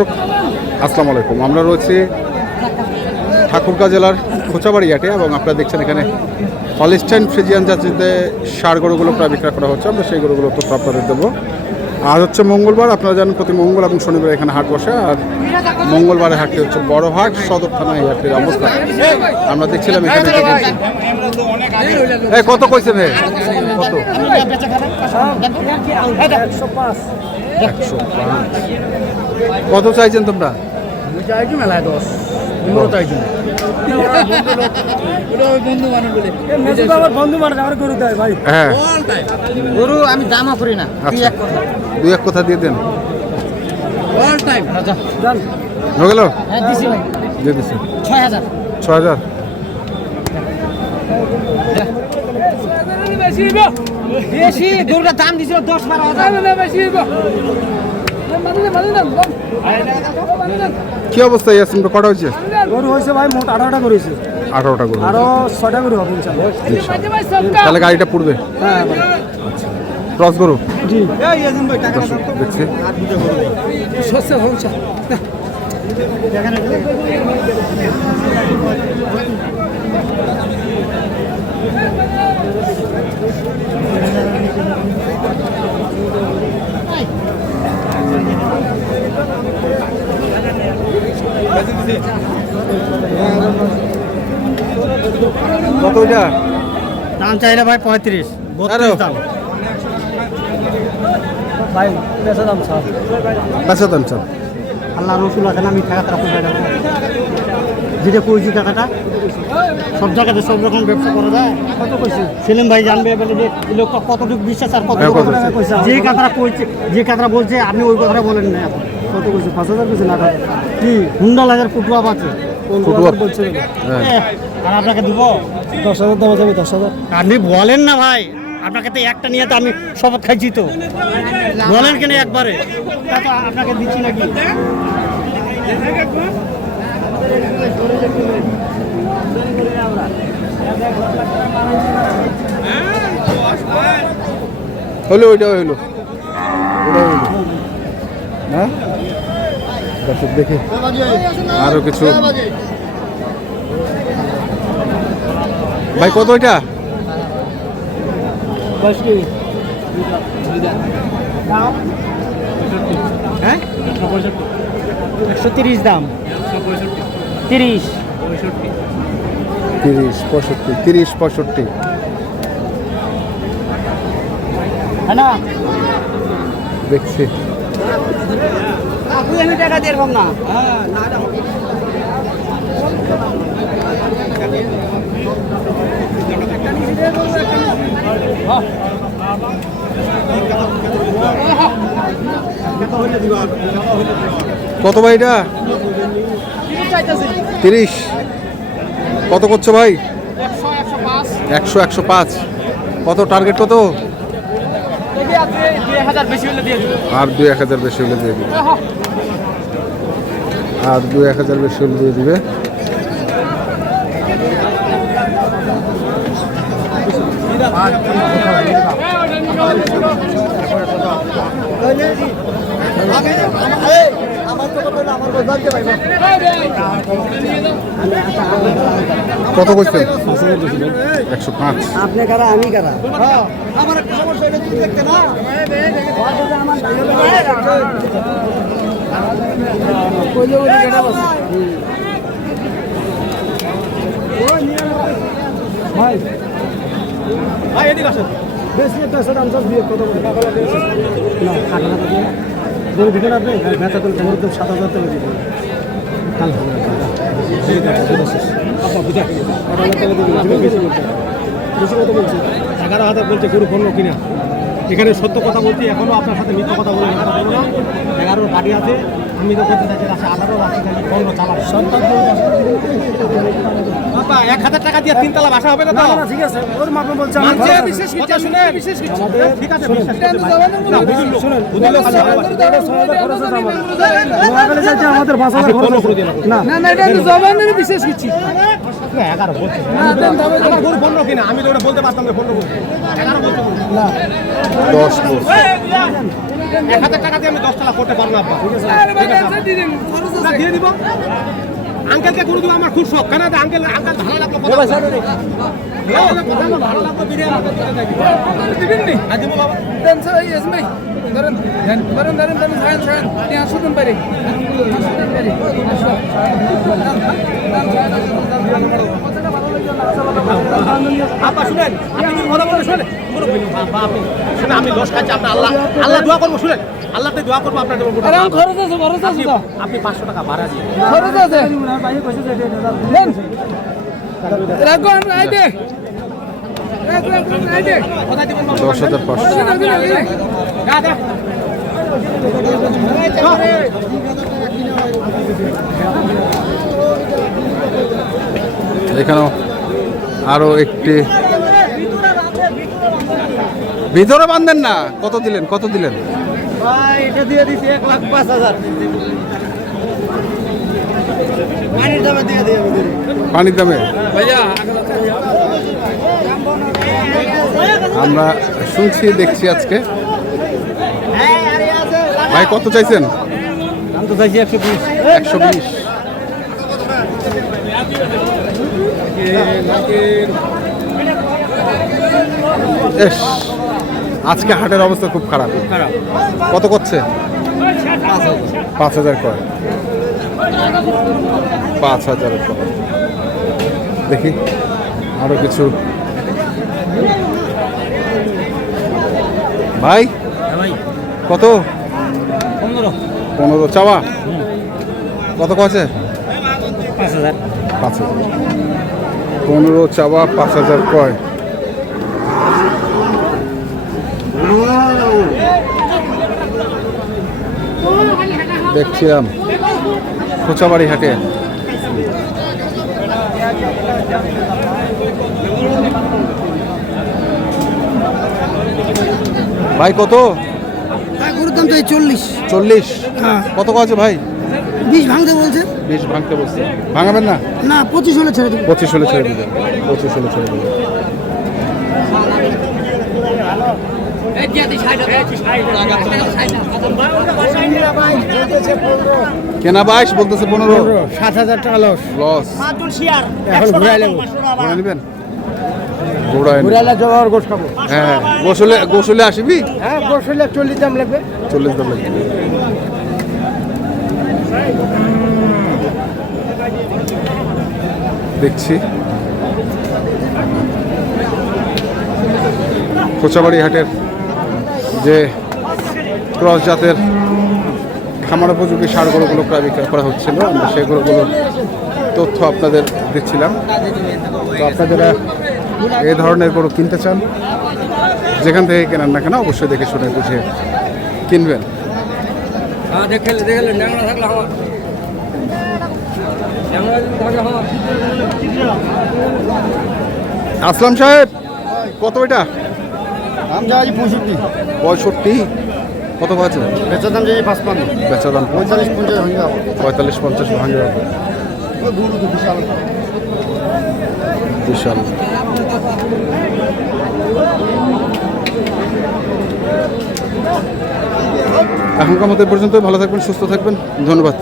দর্শক আসসালামু আলাইকুম, আমরা রয়েছি ঠাকুরগাঁ জেলার খোঁচাবাড়ি হাটে এবং আপনারা দেখছেন এখানে হলিস্টাইন ফ্রিজিয়ান জাতিতে ষাঁড় গরুগুলো প্রায় বিক্রয় করা হচ্ছে। আমরা সেই গরুগুলো তথ্য আপনাদের দেবো। আজ হচ্ছে মঙ্গলবার, আপনারা জানেন প্রতি মঙ্গল এবং শনিবার এখানে হাট বসে। আর মঙ্গলবারের হাটটি হচ্ছে বড় হাট, সদর থানায় এই হাটের অবস্থা। আমরা দেখছিলাম এখানে কত কইছে ভাই, কত 105 কত চাইছেন তোমরা? মেলায় 10 বন্ধু মানুষ আমার গরু দেয় ভাই। হ্যাঁ গরু আমি দামা করি না, দুই এক কথা দিয়ে দেন। জান হয়ে গেল? হ্যাঁ দিছি ভাই, দিয়ে দিচ্ছি 6000 6000। বেশি গরুটার দাম দিছিল 10-12,000 কি অবস্থা ইয়াসিন, কটা হয়েছে? গরু হয়েছে ভাই মোট 18টা গরু হয়েছে, 18টা গরু, আরো 6টা গরু হবে ইনশাআল্লাহ। তাহলে গাড়িটা পড়বে। হ্যাঁ ভাই ক্রস গরু জি দেখছি। কত ওইটা? দাম চাইলে ভাই 35 32 দাম ভাই, পেশা দাম স্যার, কাঁচা দাম চাল। আল্লাহ রসুল আছে না, আমি টাকা তারা পয়সা দেবো যেটা কইছি টাকাটা। সব জায়গাতে সব রকম ব্যবসা করা যায়। কত কইছি সেলিম ভাই জানবে বলে যে এই লোকটা কতটুকু বিশ্বাস আর কতটুকু যে কথাটা কইছে, যে কথাটা বলছে আপনি ওই কথাটা বলেন না। কত কইছে? 5000 কইছে না কি হুন্ডা লাগার ফুটুয়া আছে ফুটুয়া বলছে। হ্যাঁ। আর আপনাকে দিব 10,000 দেওয়া যাবে? 10,000 আপনি বলেন না ভাই, আপনাকে তো একটা নিয়ে তো আমি শপথ খাইছি, তো বলেন কেন একবারে? আপনাকে দিচ্ছি নাকি? হলো ওইটা হইলো, ওটা হইলো। হ্যাঁ দর্শক দেখে আরো কিছু। ভাই কত ওইটা? হ্যাঁ 130 দাম, 30 30 65 30 65 হ্যাঁ না দেখছি। আমি টাকা দিয়ে পাব না। কত ভাই এটা? 30। কত করছো ভাই? 100 105। কত টার্গেট? কত? আর 2-1000 বেশি হলে দিয়ে দিবে। আর 2-1000 বেশি হলে দিয়ে দিবে। কত করছেন? 105। আপনি কারা আমি কারা? ভাই ভাই এদিকে আসেন। বেশি পেশা দাম সব দিয়ে কত বলে? না খাটা না দিয়ে গরু দিবেন আপনি? ব্যথা করলে গরু তো 7,000 টাকা দিবেন। কাল হবে ঠিক আছে আপা বুঝা 8,000 টাকা দিবেন। বেশি বলছে, বেশি কত বলছে? 11,000 বলছে গরু পণ্য কিনা। এখানে সত্য কথা বলছি, এখনো আপনার সাথে মিথ্যা কথা বলে না। 11 গাড়ি আছে, আমি তো বলতে চাইছি 18 রাখি পণ্য চালাবো। সন্তান 1,000 টাকা দিয়ে 3 তলা বাসা হবে না তো? ঠিক আছে, ওর মাপে বলছে বিশেষ কিছু শুনে বিশেষ কিছু ঠিক আছে। শুনেন আমাদের ভাষা না না না, এটা জবানের বিশেষ কিছু 11 বলছে না। গরু পণ্য কিনা, আমি তো ওটা বলতে পারতাম না। পণ্য বলতে 11 বলছে না, 10 বলছে। 1000 টাকা দিয়ে আমি 10 টাকা করতে পারবো না আব্বা। না, দিয়ে দিব। আঙ্কেলকে করে দিব, আমার খুব শখ। কেন আঙ্কেল ভালো লাগলো কথা। ভালো লাগলো বিরিয়ানি দিবেন নি? হ্যাঁ দিব বাবা। Dan saya Yasmai. Daran saya. Dia sudah beri. আপা শুনেন, আপনি কি কথা বলে শুনেন? শুনে আমি দোষ খাচ্ছি, আপনার আল্লাহ দোয়া করবো, শুনেন আল্লাহতে দোয়া করবো আপনার জন্য। Orang khorot আছে তো। আপনি 500 টাকা ভাড়া দিয়ে খরচ আছে। দেন। রাখুন আইদে। রাখুন আইদে। 10,500। এখানেও আরো একটি ভিতরে বাঁধেন না। কত দিলেন? ভাই এটা দিয়ে দিছি 1,05,000 পানির দামে দিয়ে দিই আমি। পানির দামে ভাইয়া আমরা শুনছি, দেখছি আজকে। ভাই কত চাইছেন? দাম তো চাইছি 120। 120। এস, আজকে হাটের অবস্থা খুব খারাপ। কত করছে? 5,000 কয়। 5,000 কয়। দেখি আরো কিছু। ভাই কত? 15 চাওয়া। কত কছে? 5,000। 5,000। 15 চাওয়া, 5,000 কয়। দেখছিলাম খোঁচাবাড়ি হাটে। ভাই কত? গরুর দাম চাই 40। 40। হ্যাঁ। কত কছে ভাই? 20 ভাঙতে বলছে। 20 ভাঙতে বলছে। ভাঙাবেন না? না 25 হলে ছেড়ে দেব। 25 হলে ছেড়ে দিবেন। 25 হলে ছেড়ে দিবেন। কেনা 22 বলতেছে 15। 7,000 টাকা লস। এখন ঘুরাই নেবেন? ঘুরাইলে জবাব গোশ খাবো। হ্যাঁ, গোসলে আসবি? হ্যাঁ গোশ হলে 40 দাম লাগবে। 40 দাম লাগবে। দেখছি খোঁচাবাড়ি হাটের যে ক্রস জাতের খামার উপযোগী ষাঁড় গরুগুলো প্রায় বিক্রয় করা হচ্ছিল, আমরা সেই গরুগুলোর তথ্য আপনাদের দিচ্ছিলাম। তো আপনারা এই ধরনের গরু কিনতে চান, যেখান থেকে কেনার না কেন অবশ্যই দেখে শুনে বুঝে কিনবেন। আসলাম সাহেব কত এটা? দাম যাই 65। 65। কত আছে? বেচা দাম যাই 55। বেচা দাম 45-50 হয়ে যাবে। 45-50 ভাঙে যাবে। ওই গরু তো বিশাল। বিশাল। এখনকার মতো এই পর্যন্ত। ভালো থাকবেন, সুস্থ থাকবেন। ধন্যবাদ।